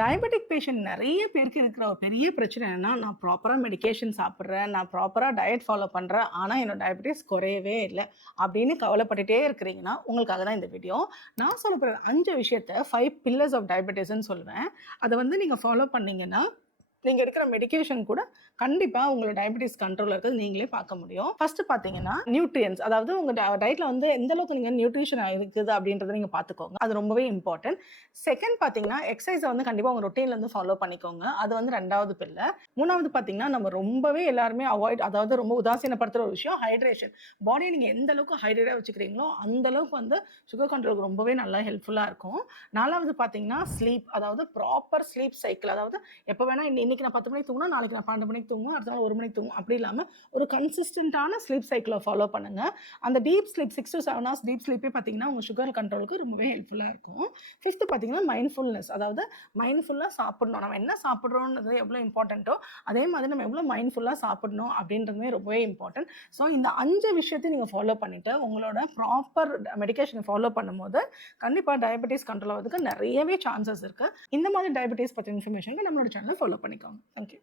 Diabetic patient நெறைய பேருக்கு இருக்கிற ஒரு பெரிய பிரச்சனை என்னன்னா, நான் ப்ராப்பரா மெடிகேஷன் சாப்பிடுறேன், நான் ப்ராப்பரா டயட் ஃபாலோ பண்றேன். ஆனா, என்னோட டயபெட்டிஸ் குறையவே இல்ல. அப்படின்னு கவலைப்பட்டுட்டே இருக்கிறீங்கன்னா, உங்களுக்காக தான் இந்த வீடியோ. நான் சொல்லப்போற 5 விஷயத்த 5 பில்லர்ஸ் ஆஃப் டயபெட்டிஸ்ன்னு சொல்லுவேன். அத வந்து நீங்க ஃபாலோ பண்ணீங்கன்னா, நீங்க எடுக்கிற மெடிகேஷன் கூட கண்டிப்பா உங்களோட டயபெட்டிஸ் கண்ட்ரோல்ல இருக்கிறது நீங்களே பார்க்க முடியும். ஃபர்ஸ்ட் பார்த்தீங்கன்னா, நியூட்ரியன்ட்ஸ் அதாவது உங்க டயட்ல வந்து எந்த அளவுக்கு நீங்க நியூட்ரிஷன் இருக்குது அப்படின்றத நீங்க பார்த்துக்கோங்க. அது ரொம்பவே இம்பார்ட்டன்ட். செகண்ட் பார்த்தீங்கன்னா, எக்சர்சைஸ வந்து கண்டிப்பா உங்க ரொட்டீன்ல இருந்து ஃபாலோ பண்ணிக்கோங்க. அது வந்து 2வது பில்லர். 3வது பார்த்தீங்கன்னா, நம்ம ரொம்பவே எல்லாருமே அதாவது ரொம்ப உதாசீனப்படுத்துற ஒரு விஷயம் ஹைட்ரேஷன். பாடிய நீங்க எந்த அளவுக்கு ஹைட்ரேட்டா வச்சுக்கிறீங்களோ, அந்த அளவுக்கு வந்து சுகர் கண்ட்ரோலுக்கு ரொம்பவே நல்லா ஹெல்ப்ஃபுல்லா இருக்கும். 4வது பார்த்தீங்கன்னா, ஸ்லீப் அதாவது ப்ராப்பர் ஸ்லீப் சைக்கிள் அதாவது எப்ப வேணா இன்னைக்கு நான் 10 மணிக்கு தூங்குனா, நாளைக்கு நான் 12 மணிக்கு தூங்குவேன். அடுத்த நாள் 1 மணிக்கு தூங்குவேன். அப்படி இல்லாம ஒரு கன்சிஸ்டன்ட்டான ஸ்லீப் சைக்கிள ஃபாலோ பண்ணுங்க. அந்த deep sleep 6 to 7 hours deep ஸ்லீப்பே பார்த்தீங்கன்னா, உங்க சுகர் கண்ட்ரோலுக்கு ரொம்பவே ஹெல்ப்ஃபுல்லா இருக்கும். 5த் பார்த்தீங்கன்னா, மைண்ட்ஃபுல்னஸ் அதாவது மைண்ட்ஃபுல்லா சாப்பிடணும். நம்ம என்ன சாப்பிடுறோம்ன்றது எவ்வளோ இம்பார்ட்டன்ட்டோ, அதே மாதிரி நம்ம எவ்வளோ மைண்ட்ஃபுல்லா சாப்பிடணும் அப்படின்றதுமே ரொம்பவே இம்பார்ட்டன்ட். ஸோ இந்த 5 விஷயத்தையும் நீங்க ஃபாலோ பண்ணிட்டு, உங்களோட ப்ராப்பர் மெடிகேஷன ஃபாலோ பண்ணும்போது, கண்டிப்பா டயபெட்டிஸ் கண்ட்ரோல் ஆவறதுக்கு நெறையவே சான்சஸ் இருக்கு. இந்த மாதிரி டயபெட்டிஸ் பத்தின இன்ஃபர்மேஷன்க்கு நம்மளோட சேனல ஃபாலோ பண்ணிக்கோங்க. Thank you.